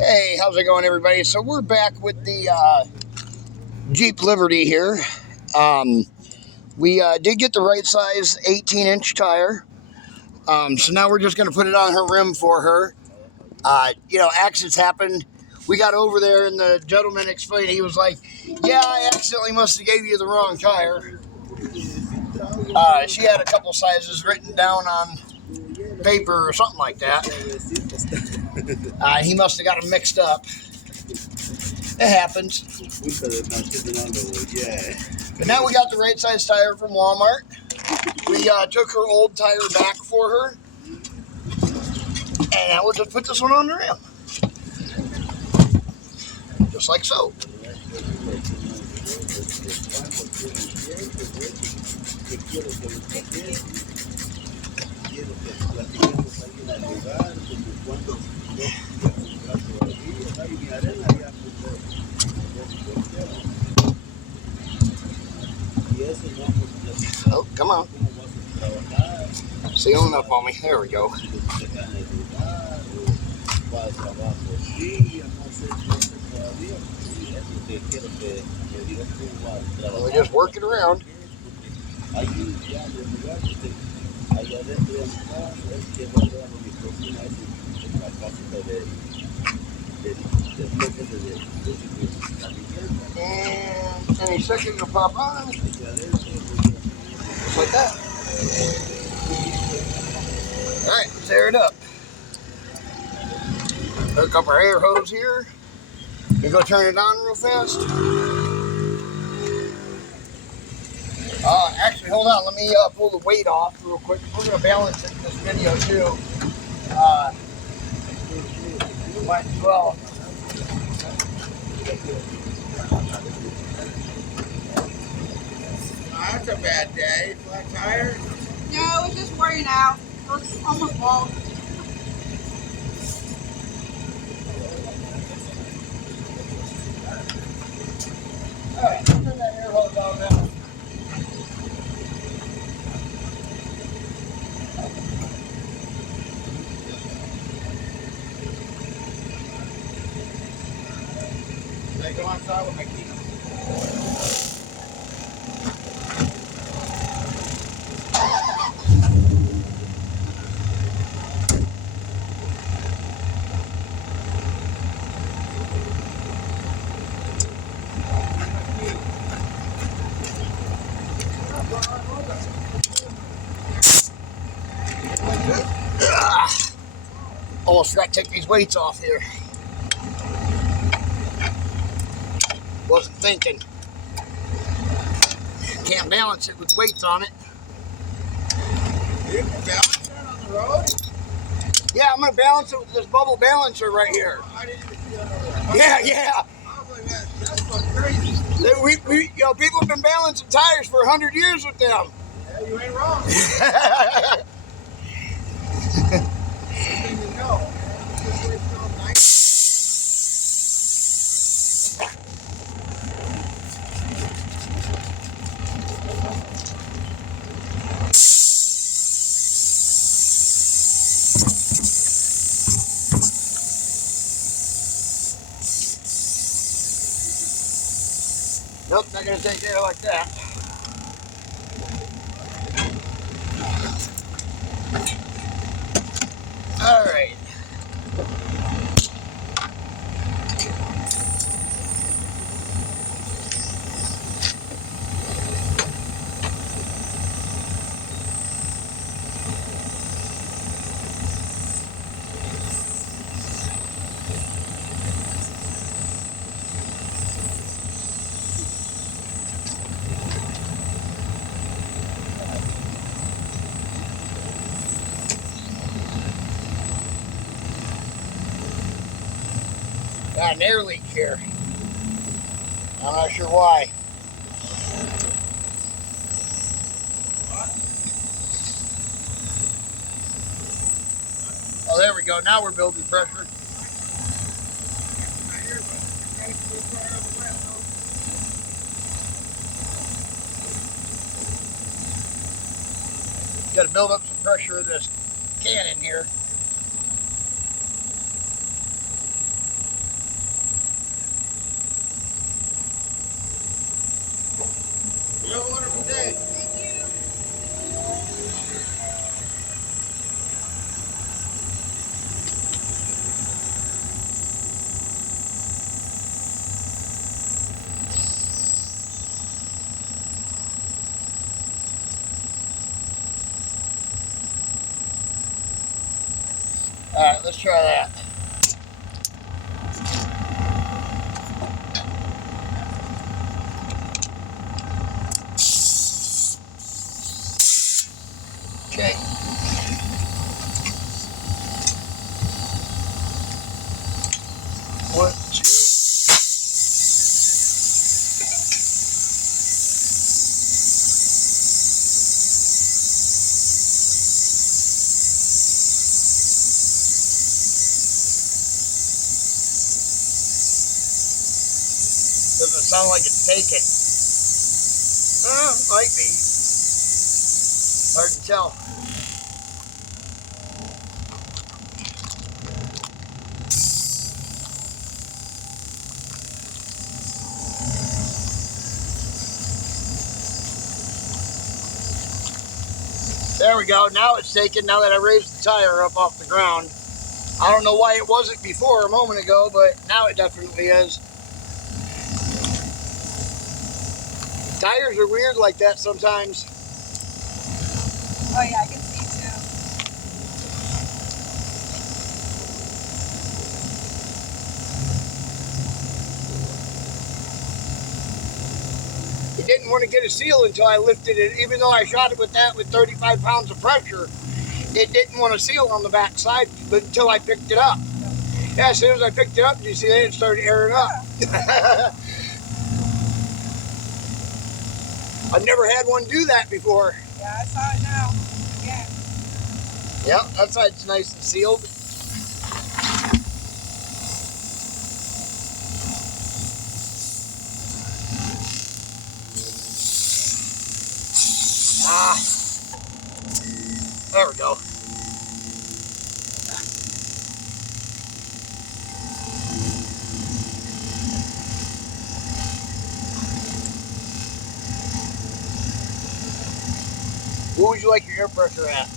Hey, how's it going, everybody? So we're back with the Jeep Liberty here. Um, we did get the right size 18-inch tire. So now we're just going to put it on her rim for her. Accidents happen. We got over there and the gentleman explained, he was like, yeah, I accidentally must have gave you the wrong tire. She had a couple sizes written down on paper or something like that. He must have got them mixed up. It happens. But now we got the right size tire from Walmart. We took her old tire back for her. And now we'll just put this one on the rim. Just like so. Oh, come on. Sealing up on me. There we go. We'll just work it around. And any second it'll pop on. Just like that. Alright, let's air it up. Hook up our air hose here. You go turn it on real fast. Actually, hold on. Let me pull the weight off real quick. We're going to balance it in this video too. Might as well. That's a bad day. Flat tire? No, it's just wearing out. It's almost bald. Alright, turn that air hose on now. They go outside with my keys. Almost forgot to take these weights off here. Wasn't thinking. Can't balance it with weights on it. You can balance that on the road? Yeah, I'm going to balance it with this bubble balancer right here. I didn't even see that. Yeah. I was like, that's fucking crazy. People have been balancing tires for 100 years with them. Yeah, you ain't wrong. Good to know. This way smells nice. Nope, not going to take air like that. All right. Got an air leak here. I'm not sure why. Oh, there we go. Now we're building pressure. Got to build up some pressure in this can in here. Alright, let's try that. Okay. One, two. Doesn't sound like it's taking. Might be. Hard to tell. There we go. Now it's taken. Now that I raised the tire up off the ground. I don't know why it wasn't before a moment ago, but now it definitely is. Tires are weird like that sometimes. Oh yeah, I can see too. It didn't want to get a seal until I lifted it. Even though I shot it with that with 35 pounds of pressure, it didn't want to seal on the back side until I picked it up. Yeah, as soon as I picked it up, you see that it started airing up. I've never had one do that before. Yeah, I saw it now. Again. Yep, that side's nice and sealed. There we go. What would you like your air pressure at?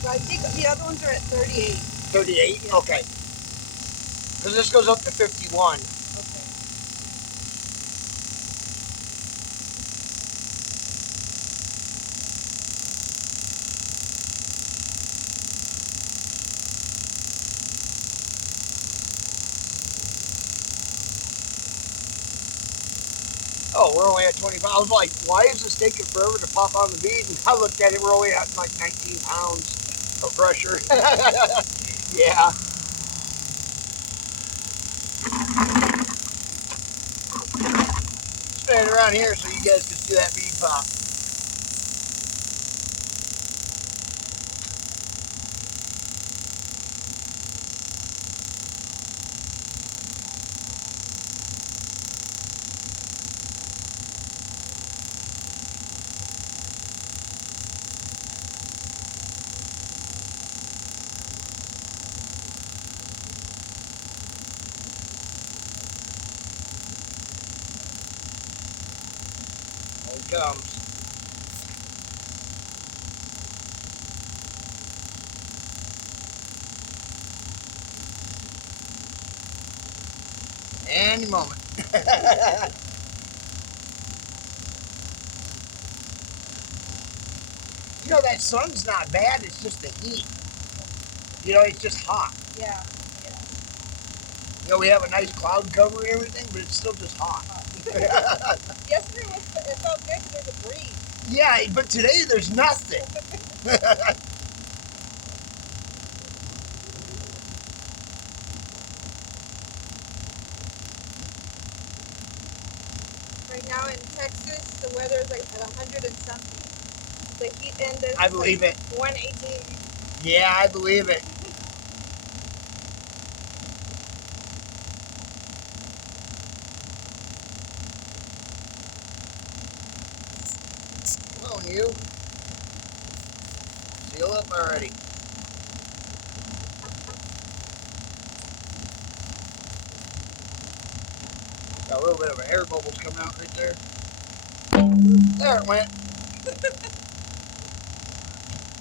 So I think the other ones are at 38. 38? Yeah. Okay. Because this goes up to 51. Okay. Oh, we're only at 25. I was like, why is this taking forever to pop on the bead? And I looked at it, we're only at like 19 pounds of pressure. Yeah. Stand around here so you guys can see that bead pop. There it comes. Any moment. You know, that sun's not bad, it's just the heat. You know, it's just hot. Yeah. Yeah. You know, we have a nice cloud cover and everything, but it's still just hot. Yesterday it felt good because there's a breeze. Yeah, but today there's nothing. Right now in Texas, the weather is like at 100 and something. The heat index. I believe like it. 118. Yeah, I believe it. Come on, you. Seal up already. Got a little bit of air bubbles coming out right there. There it went.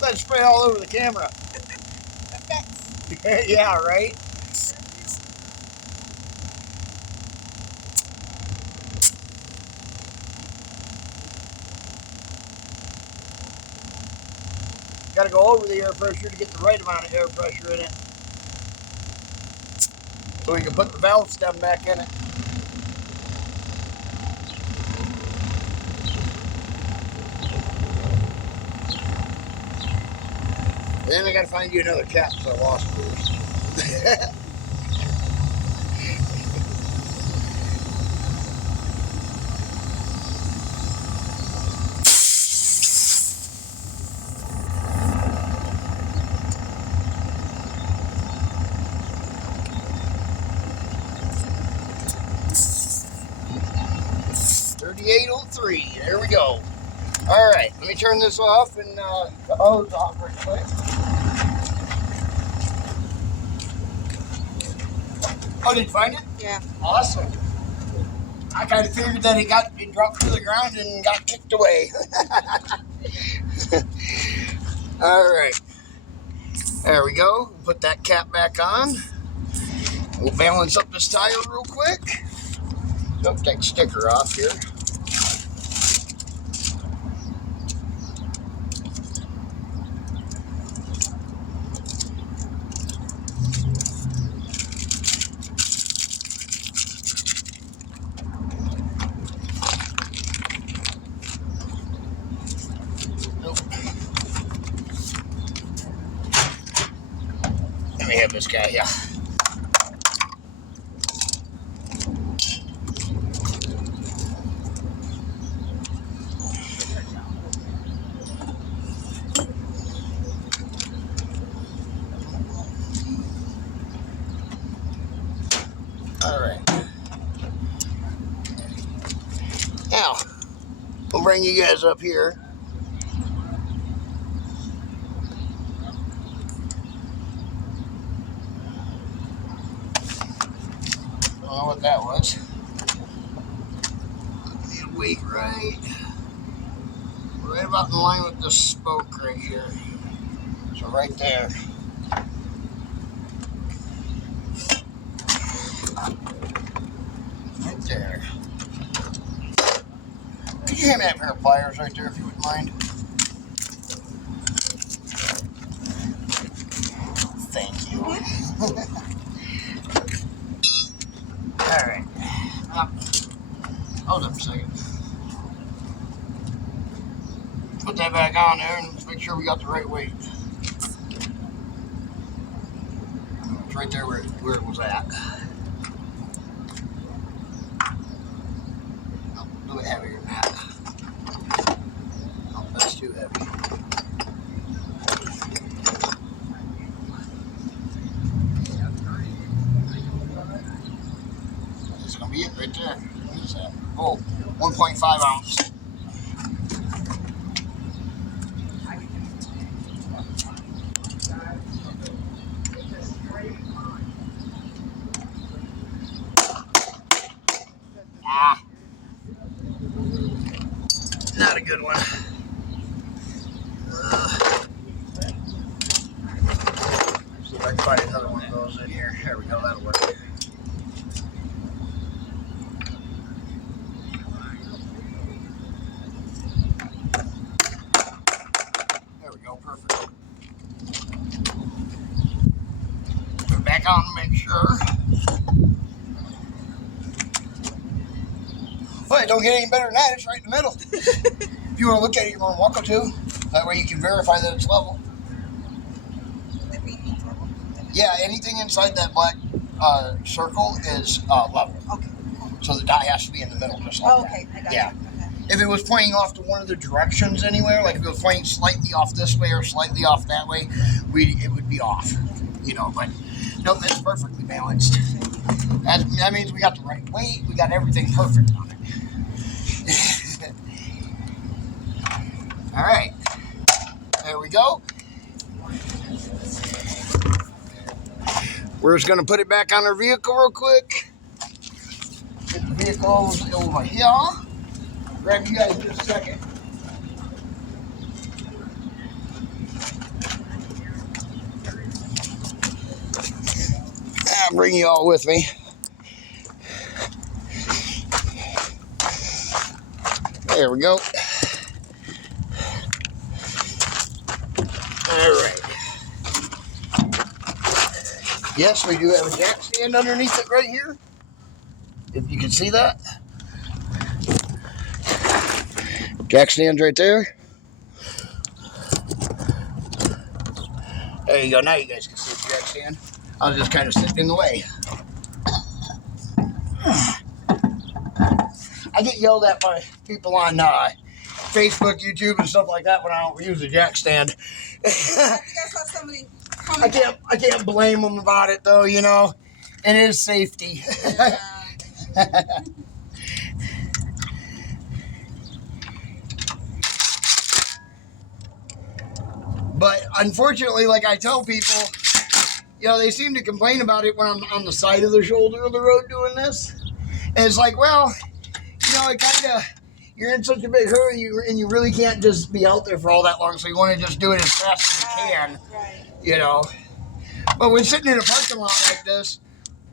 Let it spray all over the camera. Effects. Yeah, right? Got to go over the air pressure to get the right amount of air pressure in it, so we can put the valve stem back in it. Then I got to find you another cap because I lost yours. 3803. There we go. All right, let me turn this off and the hose off right quick. Oh, did you find it? Yeah. Awesome. I kind of figured that it dropped to the ground and got kicked away. All right. There we go. Put that cap back on. We'll balance up this tire real quick. Don't take sticker off here. Let me have this guy here. All right. Now, we'll bring you guys up here. Don't know what that was. Need to wait right about in line with the spoke right here. So right there. Right there. Could you hand me that pair of pliers right there if you wouldn't mind? Thank you. Alright. Hold up a second. Put that back on there and make sure we got the right weight. It's right there where it was at. No, a little bit heavier than that. No, that's too heavy. That's gonna be it right there. What is that? Oh, 1.5 ounce. Ah, not a good one. See if I can find another one of those in here. There we go, that'll work. There we go, perfect. Put it back on to make sure. Well, it don't get any better than that. It's right in the middle. If you want to look at it, you're more than welcome to. That way you can verify that it's level. Yeah, anything inside that black circle is level. Okay. So the die has to be in the middle, just like Okay, I got yeah. it. Okay. If it was pointing off to one of the directions anywhere, like if it was pointing slightly off this way or slightly off that way, it would be off. You know, but nope, it's perfectly balanced. That means we got the right weight, we got everything perfect on it. All right, there we go. We're just gonna put it back on our vehicle real quick. Get the vehicle over here. Grab you guys just a second. I'll bring you all with me. There we go. Yes, we do have a jack stand underneath it right here. If you can see that. Jack stand's right there. There you go. Now you guys can see the jack stand. I was just kind of sitting in the way. I get yelled at by people on Facebook, YouTube, and stuff like that when I don't use a jack stand. I think I saw somebody comment. I can't blame them about it though. You know, it is safety. Yeah. But unfortunately, like I tell people, you know, they seem to complain about it when I'm on the side of the shoulder of the road doing this. And it's like, well, you know, it kind of, you're in such a big hurry and you really can't just be out there for all that long. So you want to just do it as fast as you can, Right. you know. But when sitting in a parking lot like this,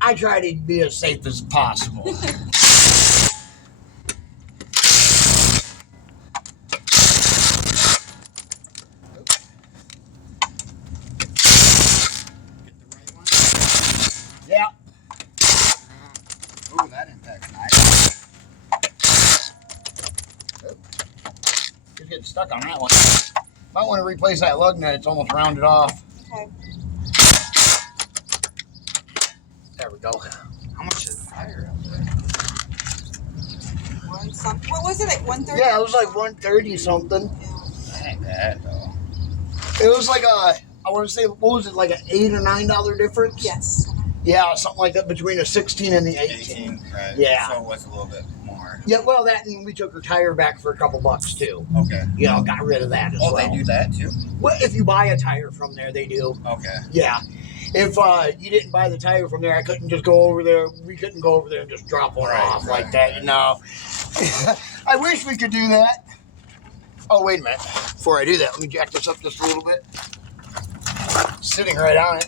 I try to be as safe as possible. Yeah. Ooh, that impact's nice. Just getting stuck on that one. Might want to replace that lug nut. It's almost rounded off. Okay. There we go. How much is the tire out there? What was it, like 130? Yeah, it was like 130 something. That ain't bad though. It was like I want to say, what was it, like an $8 or $9 difference? Yes. Yeah, something like that between a 16 and the 18. Right. Yeah. So it was a little bit more. Yeah, well, that and we took her tire back for a couple bucks too. Okay. You know, got rid of that as Oh, well. they do that too? Well, if you buy a tire from there, they do. Okay. Yeah. If you didn't buy the tire from there, I couldn't just go over there. We couldn't go over there and just drop one off like that. Right. No. I wish we could do that. Oh, wait a minute. Before I do that, let me jack this up just a little bit. Sitting right on it.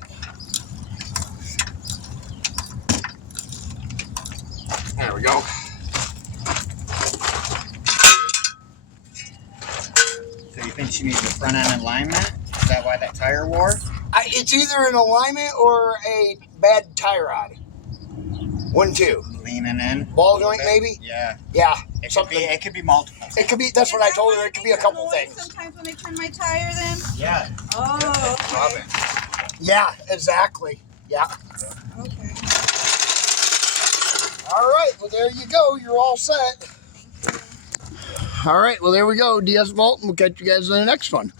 There we go. So you think she needs a front end alignment? Is that why that tire wore? It's either an alignment or a bad tie rod. 1, 2. Leaning in. Ball joint, maybe? Yeah. Yeah. It could be multiple. It could be. That's what I told her. It could be a couple things. Sometimes when they turn my tire, then. Yeah. Oh, okay. Yeah, exactly. Yeah. Okay. All right. Well, there you go. You're all set. All right. Well, there we go. DS Vault, and we'll catch you guys in the next one.